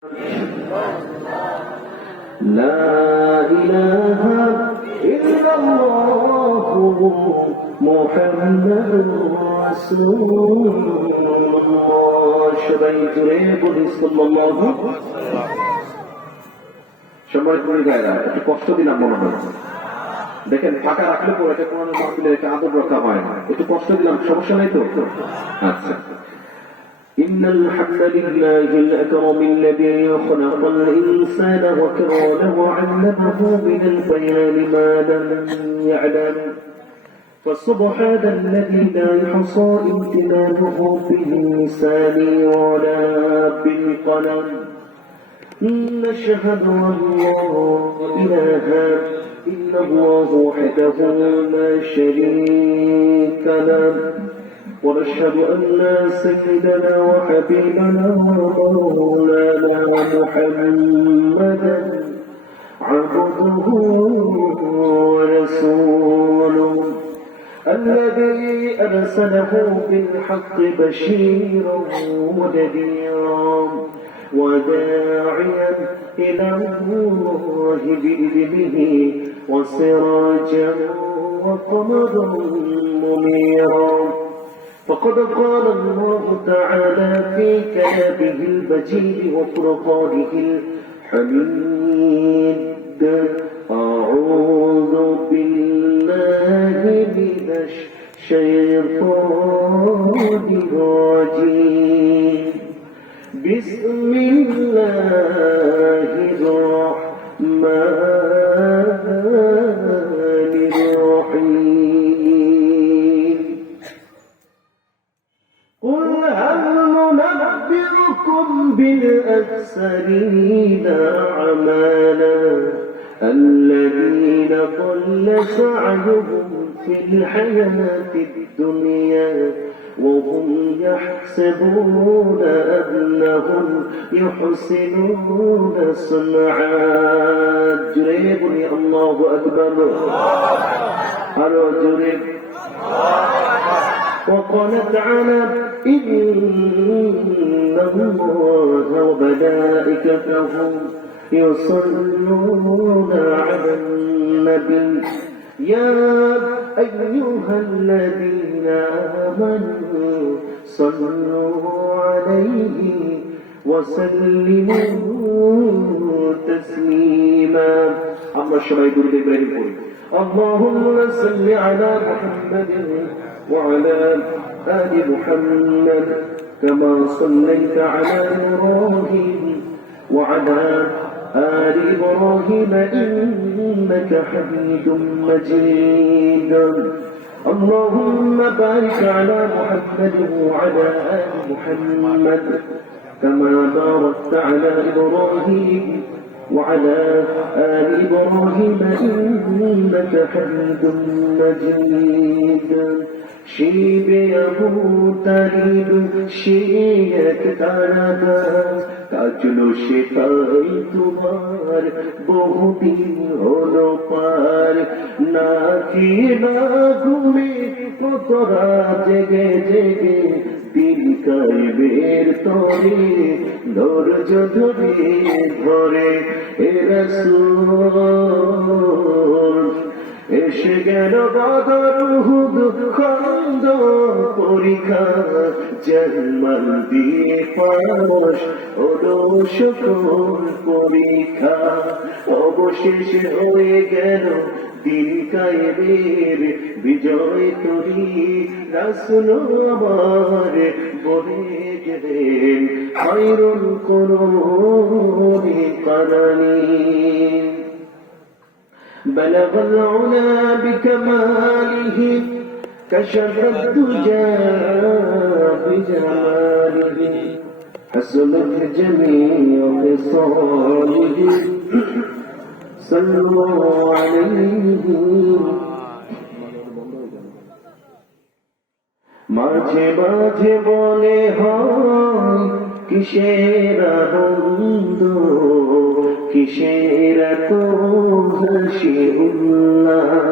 لا إله إلا الله محمد رسول الله সবাই জুড়ে বলি সাল্লাল্লাহু সম্মানিত ভাইরা একটু কষ্ট দিলাম মনে হয় দেখেন ফাঁকা রাখলে পরে এটা কোরআনের মাহফিলে একটা আদব রক্ষা হয় না একটু কষ্ট দিলাম সমস্যা নাই তো আচ্ছা إن الحمد لله الأكرم الذي خلق الإنسان وكرمه وعلمه من البيان ما لم يعلم فسبحان الذي لا يحصى امتنانه باللسان ولا بالقلم نشهد أن لا إله إلا الله وحده لا شريك له ونشهد أن سيدنا وحبيبنا ومولانا محمدا عبده ورسوله الذي أرسله بالحق بشيرا ونذيرا وداعيا إلى الله بإذنه وسراجا وقمرا منيرا فقد قال الله تعالى في كتابه المجيد وفرقانه الحميد أعوذ بالله من الشيطان الرجيم بسم الله الرحمن الرحيم قل هل ننبئكم بالأخسرين أعمالا الذين ضل سعيهم في الحياة الدنيا وهم يحسبون أنهم يحسنون صنعا جريبني الله أكبر الرجل وقال تعالى إن الله وملائكته يصلون على النبي يا أيها الذين آمنوا صلوا عليه وسلموا تسليما أما الشباب الإبراهيم اللهم صل على محمد وعلى آل محمد كما صليت على إبراهيم وعلى آل إبراهيم إنك حميد مجيد اللهم بارك على محمد وعلى آل محمد كما باركت على إبراهيم وعلى آل إبراهيم إنك حميد مجيد শিবে আবু তালিব শিয়ক তারাদা কাজলো শেখাই তোমার বহুদিন হলো পার না খেয়ে না ঘুমে কতরা জেগে জেগে দিল কাইবের তরে ধৈর্য ধরে ধরে এ রাসূল এসে গেল বদর উহুদ খন্দ পরীক্ষা জান্নাত দিয়ে পাশ হলো সকল পরীক্ষা অবশেষে হয়ে গেল দিন কায়েমের বিজয় তরি রাসূল আমার বলে গেলেন খায়রুল কুরুনি কারানি بلغ العلا بكماله كشف الدجى بجماله حسنت جميع خصاله صلوا عليه মাঝে মাঝে বলে হয় কিসের আনন্দ কিসের এত হাসি উল্লাস